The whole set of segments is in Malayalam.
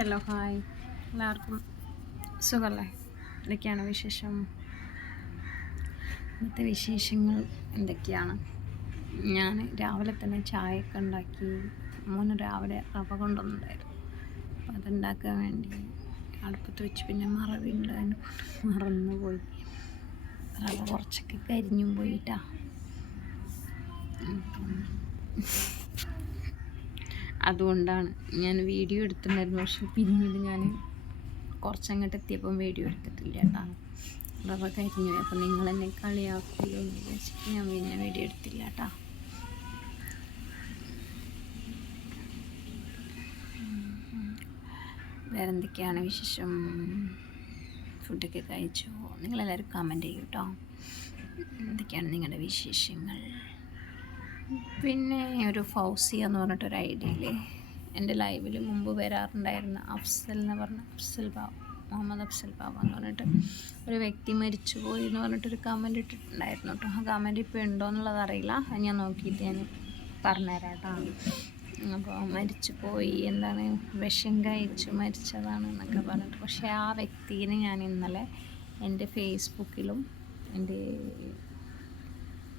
ഹലോ ഹായ്, എല്ലാവർക്കും സുഖമല്ലേ? എന്തൊക്കെയാണ് വിശേഷം? ഇന്നത്തെ വിശേഷങ്ങൾ എന്തൊക്കെയാണ്? ഞാൻ രാവിലെ തന്നെ ചായയൊക്കെ ഉണ്ടാക്കി. മോന് രാവിലെ റവ കൊണ്ടുവന്നിട്ടുണ്ടായിരുന്നു, അപ്പോൾ അതുണ്ടാക്കാൻ വേണ്ടി അടുപ്പത്ത് വെച്ച് പിന്നെ മറന്നു പോയി. റവ കുറച്ചൊക്കെ കരിഞ്ഞും പോയിട്ടാ. അതുകൊണ്ടാണ് ഞാൻ വീഡിയോ എടുത്തിട്ടുണ്ടായിരുന്നു, പക്ഷെ പിന്നീട് ഞാൻ കുറച്ചങ്ങോട്ട് എത്തിയപ്പം വീഡിയോ എടുത്തിട്ടില്ല കേട്ടോ. റവ കരിഞ്ഞു പോയി. അപ്പോൾ നിങ്ങളെന്നെ കളിയാക്കുമല്ലോ എന്ന് വിചാരിച്ചിട്ട് ഞാൻ പിന്നെ വീഡിയോ എടുത്തില്ല കേട്ടോ. വേറെ എന്തൊക്കെയാണ് വിശേഷം? ഫുഡൊക്കെ കഴിച്ചോ? നിങ്ങളെല്ലാവരും കമൻറ്റ് ചെയ്യൂ കേട്ടോ. എന്തൊക്കെയാണ് നിങ്ങളുടെ വിശേഷങ്ങൾ? പിന്നെ ഒരു ഫൗസിയ എന്ന് പറഞ്ഞിട്ടൊരു ഐഡിയയിൽ എൻ്റെ ലൈവിൽ മുമ്പ് വരാറുണ്ടായിരുന്ന അഫ്സൽ എന്ന് പറഞ്ഞ മുഹമ്മദ് അഫ്സൽ ബാബ എന്ന് പറഞ്ഞിട്ട് ഒരു വ്യക്തി മരിച്ചുപോയി എന്ന് പറഞ്ഞിട്ടൊരു കമൻറ്റ് ഇട്ടിട്ടുണ്ടായിരുന്നു കേട്ടോ. ആ കമൻറ്റ് ഇപ്പോൾ ഉണ്ടോ എന്നുള്ളത് അറിയില്ല, ഞാൻ നോക്കിയിട്ട് ഞാൻ പറഞ്ഞുതരാം കേട്ടോ. അപ്പോൾ മരിച്ചു പോയി, എന്താണ് വിഷം കഴിച്ചു മരിച്ചതാണ് എന്നൊക്കെ പറഞ്ഞിട്ട്. പക്ഷേ ആ വ്യക്തിനെ ഞാൻ ഇന്നലെ എൻ്റെ ഫേസ്ബുക്കിലും എൻ്റെ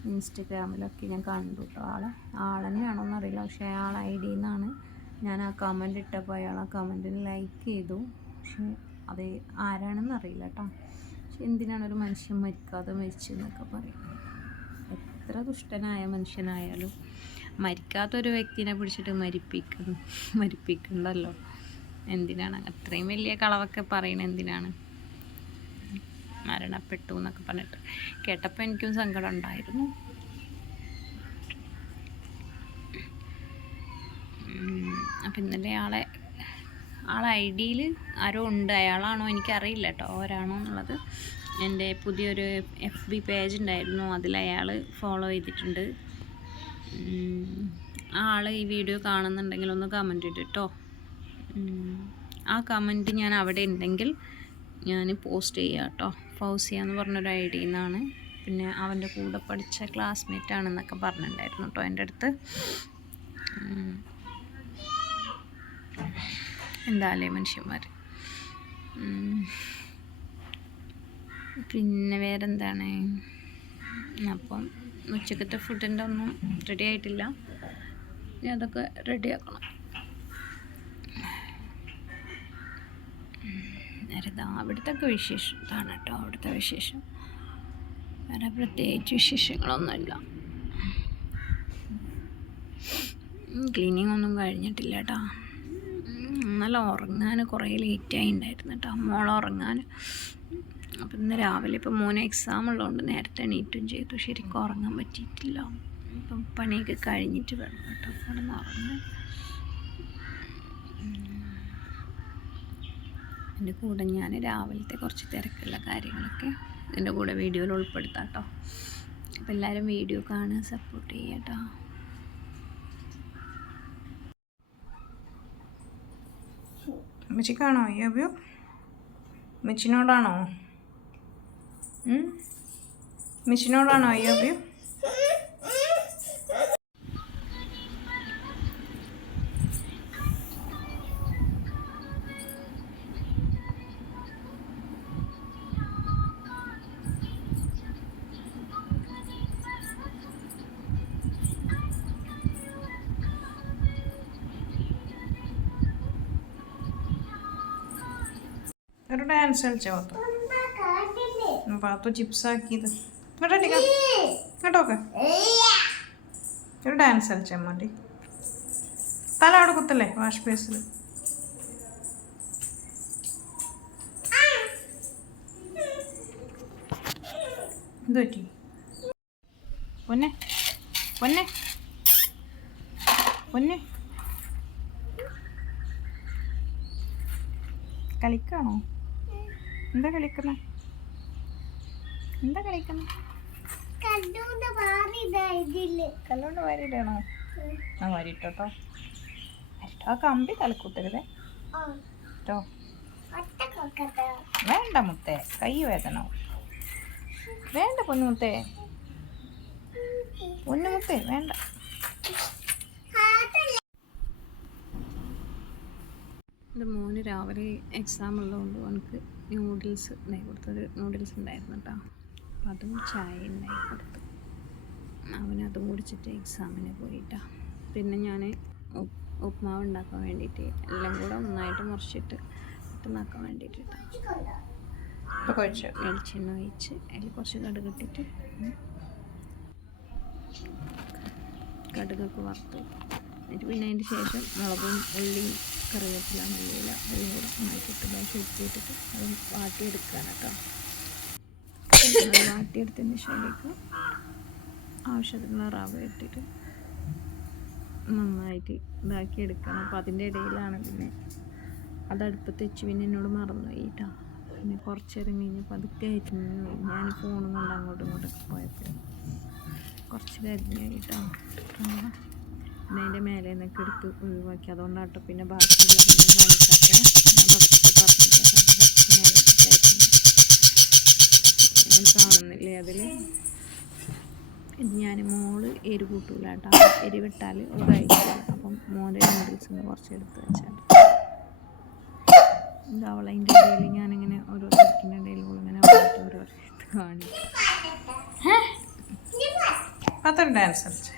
ഇൻസ്റ്റഗ്രാമിലൊക്കെ ഞാൻ കണ്ടു കേട്ടോ. ആളെന്നെയാണോ എന്നറിയില്ല, പക്ഷേ അയാൾ ഐഡിയിൽ നിന്നാണ് ഞാൻ ആ കമൻറ്റ് ഇട്ടപ്പോൾ അയാൾ ആ കമൻറ്റിന് ലൈക്ക് ചെയ്തു. പക്ഷേ അത് ആരാണെന്ന് അറിയില്ല കേട്ടോ. പക്ഷെ എന്തിനാണ് ഒരു മനുഷ്യൻ മരിക്കാതെ മരിച്ചെന്നൊക്കെ പറയും. എത്ര ദുഷ്ടനായ മനുഷ്യനായാലും മരിക്കാത്തൊരു വ്യക്തിനെ പിടിച്ചിട്ട് മരിപ്പിക്കണ്ടല്ലോ. എന്തിനാണ് അത്രയും വലിയ കളവൊക്കെ പറയണത്? എന്തിനാണ് മരണപ്പെട്ടു എന്നൊക്കെ പറഞ്ഞിട്ട് കേട്ടപ്പോൾ എനിക്കും സങ്കടം ഉണ്ടായിരുന്നു. അപ്പം ഇന്നലെ ആളെ ഐഡിയിൽ ആരോ ഉണ്ട്, അയാളാണോ എനിക്കറിയില്ല കേട്ടോ, ആരാണോ എന്നുള്ളത്. എൻ്റെ പുതിയൊരു FB പേജ് ഉണ്ടായിരുന്നു, അതിൽ അയാൾ ഫോളോ ചെയ്തിട്ടുണ്ട്. ആ ആൾ ഈ വീഡിയോ കാണുന്നുണ്ടെങ്കിൽ ഒന്ന് കമൻറ്റ് ഇട്ടോ. ആ കമൻറ്റ് ഞാൻ അവിടെ ഉണ്ടെങ്കിൽ ഞാൻ പോസ്റ്റ് ചെയ്യാം കേട്ടോ. ഫൗസിയ എന്ന് പറഞ്ഞൊരു ഐഡിയിൽ നിന്നാണ്. പിന്നെ അവൻ്റെ കൂടെ പഠിച്ച ക്ലാസ്മേറ്റ് ആണെന്നൊക്കെ പറഞ്ഞിട്ടുണ്ടായിരുന്നു കേട്ടോ എൻ്റെ അടുത്ത്. എന്താല്ലേ മനുഷ്യന്മാർ. പിന്നെ വേറെന്താണ്? അപ്പം ഉച്ചക്കത്തെ ഫുഡിൻ്റെ ഒന്നും റെഡി ആയിട്ടില്ല, ഇനി അതൊക്കെ റെഡിയാക്കണം. അവിടുത്തെ വിശേഷം ഇതാണ് കേട്ടോ. അവിടുത്തെ വിശേഷം വേറെ പ്രത്യേകിച്ച് വിശേഷങ്ങളൊന്നുമില്ല. ക്ലീനിങ് ഒന്നും കഴിഞ്ഞിട്ടില്ല കേട്ടോ. ഇന്നലെ ഉറങ്ങാൻ കുറേ ലേറ്റായി ഉണ്ടായിരുന്നു കേട്ടോ, മോളെ ഉറങ്ങാൻ. അപ്പം ഇന്ന് രാവിലെ ഇപ്പം മോനെ എക്സാം ഉള്ളതുകൊണ്ട് നേരത്തെ എണീറ്റും ചെയ്തു, ശരിക്കും ഉറങ്ങാൻ പറ്റിയിട്ടില്ല. ഇപ്പം പണിയൊക്കെ കഴിഞ്ഞിട്ട് വേണം കേട്ടോ കിടന്ന് ഉറങ്ങാൻ. എൻ്റെ കൂടെ ഞാൻ രാവിലത്തെ കുറച്ച് തിരക്കുള്ള കാര്യങ്ങളൊക്കെ ഇതിൻ്റെ കൂടെ വീഡിയോയിൽ ഉൾപ്പെടുത്താം കേട്ടോ. അപ്പോൾ എല്ലാവരും വീഡിയോ കാണുക, സപ്പോർട്ട് ചെയ്യുക കേട്ടോ. അമ്മച്ചിക്കാണോ ഈ അഭ്യൂ? അമ്മച്ചിനോടാണോ അമ്മച്ചിനോടാണോ ഈ അഭ്യൂ? ഒരു ഡാൻസ് കളിച്ച പാത്തു ചിപ്സ് ആക്കിയത് കേട്ടോക്കെ. ഒരു ഡാൻസ് കളിച്ചാൽ മതി. തല അവിടെ കുത്തല്ലേ വാഷ് ബേസിൽ. എന്ത് പറ്റി പൊന്നെ പൊന്നെ പൊന്നെ? കളിക്കാണോ? എന്താ കളിക്കുന്നത്? കല്ലുകൊണ്ട് വാരിയിടാണോ? ആ വാരിട്ടോ. ആ കമ്പി തലക്കൂട്ടരുതേ കേട്ടോ. വേണ്ട മുത്തേ, കൈ വേദന. വേണ്ട പൊന്നുമുത്തേ, വേണ്ട. എൻ്റെ മോന് അവന് രാവിലെ എക്സാം ഉള്ളതുകൊണ്ട് അവനക്ക് നൂഡിൽസ് ഉണ്ടാക്കി കൊടുത്തൊരു നൂഡിൽസ് ഉണ്ടായിരുന്നു കേട്ടോ. അപ്പം അതും ചായ ഉണ്ടാക്കി കൊടുത്തു. അവനതും കുടിച്ചിട്ട് എക്സാമിന് പോയിട്ടാ. പിന്നെ ഞാൻ ഉപ്മാവ് ഉണ്ടാക്കാൻ വേണ്ടിയിട്ട് എല്ലാം കൂടെ ഒന്നായിട്ട് മുറിച്ചിട്ട് ഇട്ടുന്നാക്കാൻ വേണ്ടിയിട്ട് വെളിച്ചെണ്ണ ഒഴിച്ച് അതിൽ കുറച്ച് കടുക് ഇട്ടിട്ട് കടുകൊക്കെ വറുത്ത് എന്നിട്ട് പിന്നെ അതിൻ്റെ ശേഷം മുളകും ഉള്ളിയും കറിവേപ്പില മല്ലിയില എല്ലാം കൂടെ ഒന്നാക്കിയിട്ട് ബാക്കി ഉപ്പിട്ടിട്ട് അത് വാട്ടിയെടുക്കുകയാണ് കേട്ടോ. അത് വാട്ടിയെടുത്തതിന് ശേഷം ആവശ്യത്തിനുള്ള റവ ഇട്ടിട്ട് നന്നായിട്ട് ഇതാക്കി എടുക്കണം. അപ്പോൾ അതിൻ്റെ ഇടയിലാണ് പിന്നെ അത് അടുപ്പത്ത് വെച്ച് പിന്നെ എന്നോട് മറന്നുപോയി കേട്ടോ. പിന്നെ കുറച്ച് നേരം കഴിഞ്ഞപ്പോൾ അത് കരിഞ്ഞു പോയി. ഞാൻ ഫോണും കൊണ്ട് അങ്ങോട്ടും ഇങ്ങോട്ടൊക്കെ പോയപ്പോൾ കുറച്ച് കരിഞ്ഞു പോയി കേട്ടോ. പിന്നെ അതിൻ്റെ മേലെ നിന്നൊക്കെ എടുത്ത് ഒഴിവാക്കി. അതുകൊണ്ടാട്ടോ പിന്നെ ബാക്കിയുള്ള കാണിക്കാത്ത ഞാൻ കാണുന്നില്ലേ അതിൽ. ഇത് ഞാൻ മോള് എരി കൂട്ടൂല കേട്ടോ. എരിവിട്ടാൽ ഒരു കഴിക്കില്ല. അപ്പം മോൻ്റെ നൂഡിൽസ് ഒന്ന് കുറച്ച് എടുത്ത് വെച്ചാൽ ഇത് അവളതിൻ്റെ ഇടയിൽ ഞാനിങ്ങനെ ഓരോ തിരക്കിൻ്റെ ഇടയിൽ ഇങ്ങനെ ഓരോ കാണിക്കും. അതൊരു ഡാൻസ് കളിച്ചു.